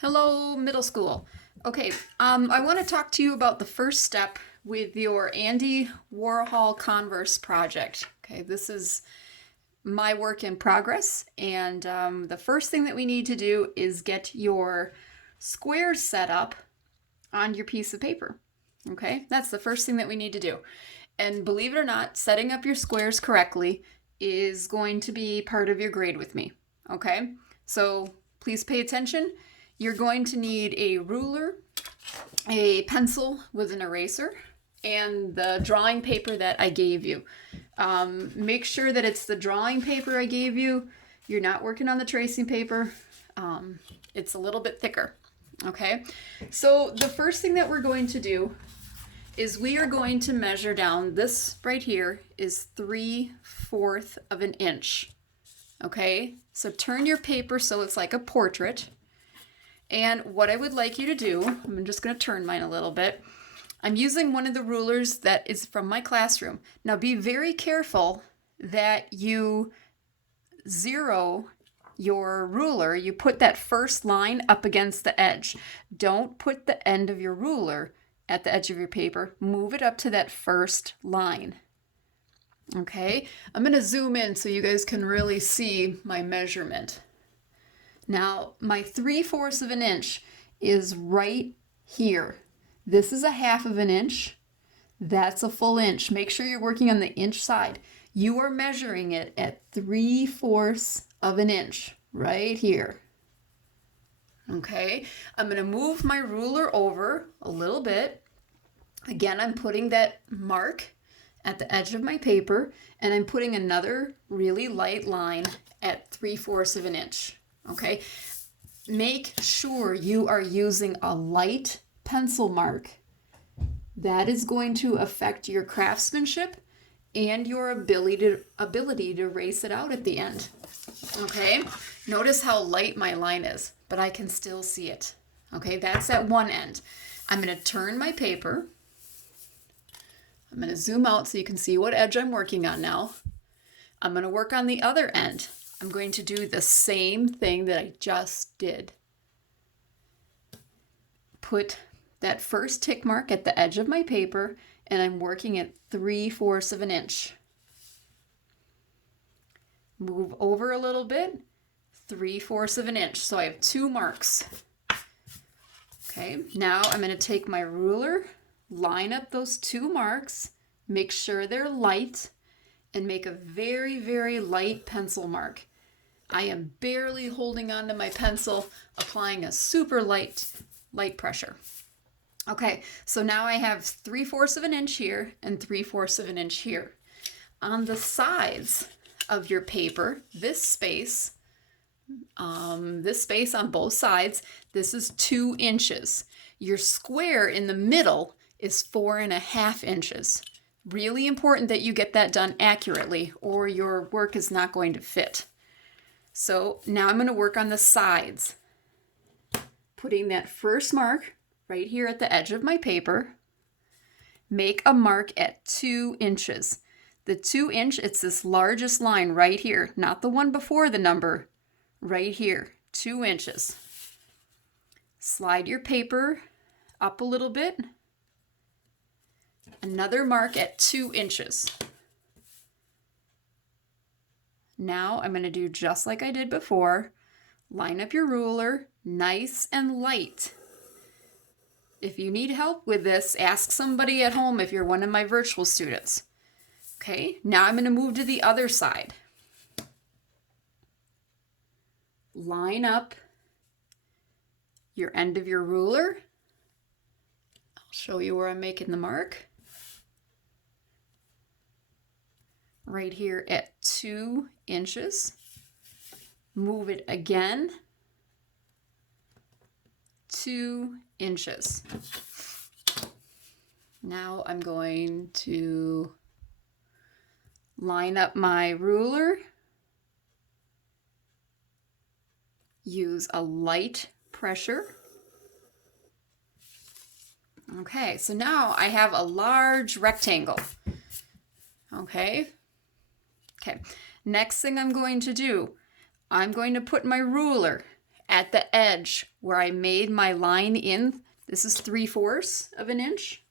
Hello, middle school. Okay, I want to talk to you about the first step with your Andy Warhol Converse project. Okay, this is my work in progress, and the first thing that we need to do is get your squares set up on your piece of paper. Okay, that's the first thing that we need to do. And believe it or not, setting up your squares correctly is going to be part of your grade with me. Okay, so please pay attention. You're going to need a ruler, a pencil with an eraser, and the drawing paper that I gave you. Make sure that it's the drawing paper I gave you. You're not working on the tracing paper. It's a little bit thicker. Okay, so the first thing that we're going to do is we are going to measure down. This right here is 3/4 of an inch. Okay, so turn your paper so it's like a portrait. And what I would like you to do, I'm just going to turn mine a little bit. I'm using one of the rulers that is from my classroom. Now be very careful that you zero your ruler. You put that first line up against the edge. Don't put the end of your ruler at the edge of your paper. Move it up to that first line. Okay, I'm going to zoom in so you guys can really see my measurement. Now, my 3/4 of an inch is right here. This is a 1/2 of an inch. That's a full inch. Make sure you're working on the inch side. You are measuring it at 3/4 of an inch right here. Okay, I'm going to move my ruler over a little bit. Again, I'm putting that mark at the edge of my paper, and I'm putting another really light line at 3/4 of an inch. Okay, make sure you are using a light pencil mark. That is going to affect your craftsmanship and your ability to erase it out at the end. Okay, notice how light my line is, but I can still see it. Okay, that's at one end. I'm going to turn my paper. I'm going to zoom out so you can see what edge I'm working on now. I'm going to work on the other end. I'm going to do the same thing that I just did. Put that first tick mark at the edge of my paper, and I'm working at 3/4 of an inch. Move over a little bit, 3/4 of an inch. So I have two marks. Okay, now I'm going to take my ruler, line up those two marks, make sure they're light, and make a very, very light pencil mark. I am barely holding onto my pencil, applying a super light pressure. Okay, so now I have 3/4 of an inch here and 3/4 of an inch here. On the sides of your paper, this space on both sides, this is 2 inches. Your square in the middle is 4.5 inches. Really important that you get that done accurately, or your work is not going to fit. So now I'm going to work on the sides. Putting that first mark right here at the edge of my paper. Make a mark at 2 inches. The 2 inch, it's this largest line right here, not the one before the number, right here, 2 inches. Slide your paper up a little bit. Another mark at 2 inches. Now I'm going to do just like I did before. Line up your ruler, nice and light. If you need help with this, ask somebody at home if you're one of my virtual students. Okay, now I'm going to move to the other side. Line up your end of your ruler. I'll show you where I'm making the mark. Right here at 2 inches. Move it again. 2 inches. Now I'm going to line up my ruler. Use a light pressure. Okay, so now I have a large rectangle. Okay, next thing I'm going to do, I'm going to put my ruler at the edge where I made my line in. This is 3/4 of an inch.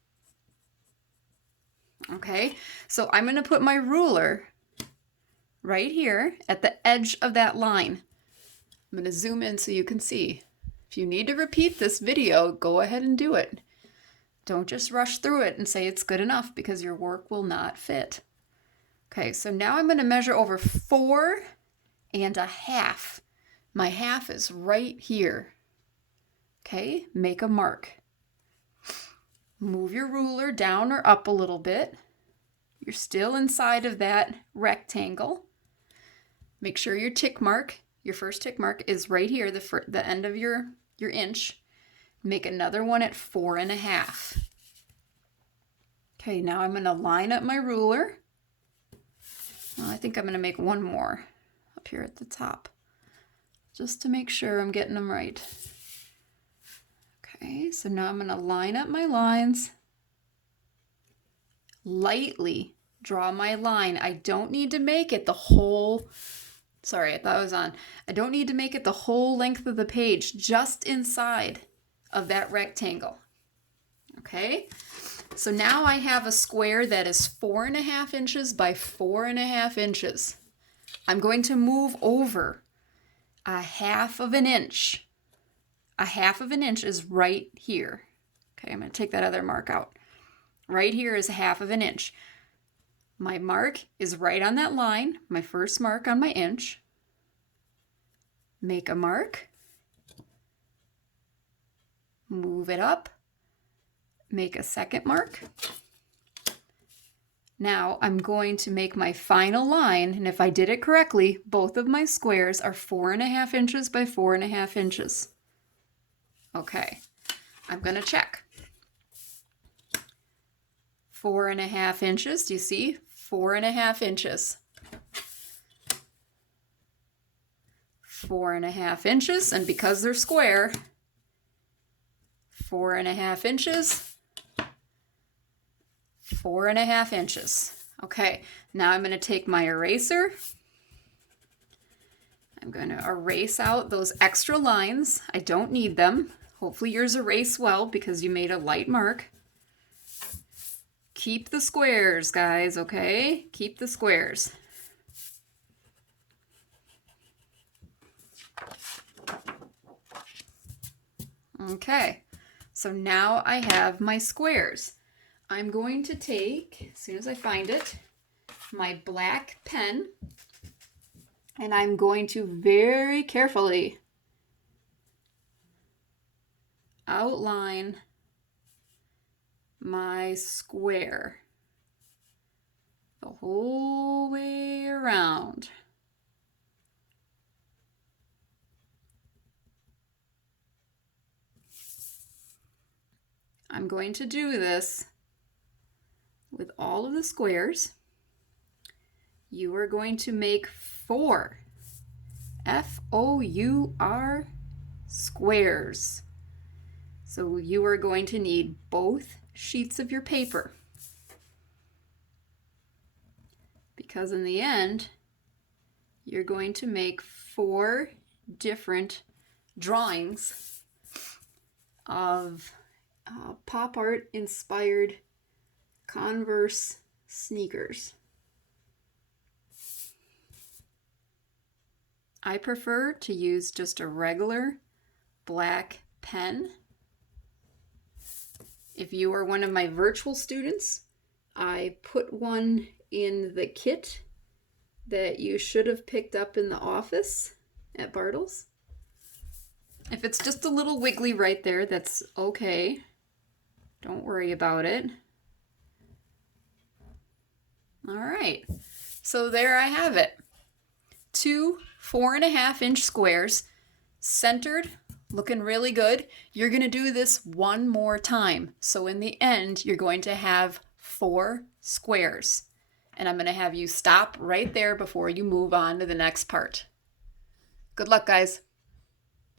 Okay, so I'm going to put my ruler right here at the edge of that line. I'm going to zoom in so you can see. If you need to repeat this video, go ahead and do it. Don't just rush through it and say it's good enough, because your work will not fit. Okay, so now I'm going to measure over 4.5. My half is right here. Okay, make a mark. Move your ruler down or up a little bit. You're still inside of that rectangle. Make sure your tick mark, your first tick mark, is right here, the end of your inch. Make another one at 4.5. Okay, now I'm going to line up my ruler. Well, I think I'm going to make one more up here at the top, just to make sure I'm getting them right. Okay, so now I'm going to line up my lines. Lightly draw my line. I don't need to make it the whole, sorry, I thought it was on. I don't need to make it the whole length of the page, just inside of that rectangle. Okay, so now I have a square that is 4.5 inches by 4.5 inches. I'm going to move over 1/2 inch. 1/2 inch is right here. Okay, I'm going to take that other mark out. Right here is 1/2 inch. My mark is right on that line, my first mark on my inch. Make a mark. Move it up. Make a second mark. Now I'm going to make my final line, and if I did it correctly, both of my squares are 4.5 inches by 4.5 inches. Okay, I'm going to check. 4.5 inches, do you see? 4.5 inches. 4.5 inches, and because they're square, 4.5 inches, 4.5 inches. Okay, now I'm going to take my eraser. I'm going to erase out those extra lines. I don't need them. Hopefully yours erase well because you made a light mark. Keep the squares, guys, okay? Keep the squares. Okay, so now I have my squares. I'm going to take, as soon as I find it, my black pen, and I'm going to very carefully outline my square the whole way around. I'm going to do this with all of the squares. You are going to make 4 F-O-U-R squares. So you are going to need both sheets of your paper, because in the end you're going to make 4 different drawings of pop art inspired Converse sneakers. I prefer to use just a regular black pen. If you are one of my virtual students, I put one in the kit that you should have picked up in the office at Bartles. If it's just a little wiggly right there, that's okay. Don't worry about it. All right, so there I have it. 2 4.5-inch squares, centered, looking really good. You're going to do this one more time. So in the end, you're going to have 4 squares. And I'm going to have you stop right there before you move on to the next part. Good luck, guys.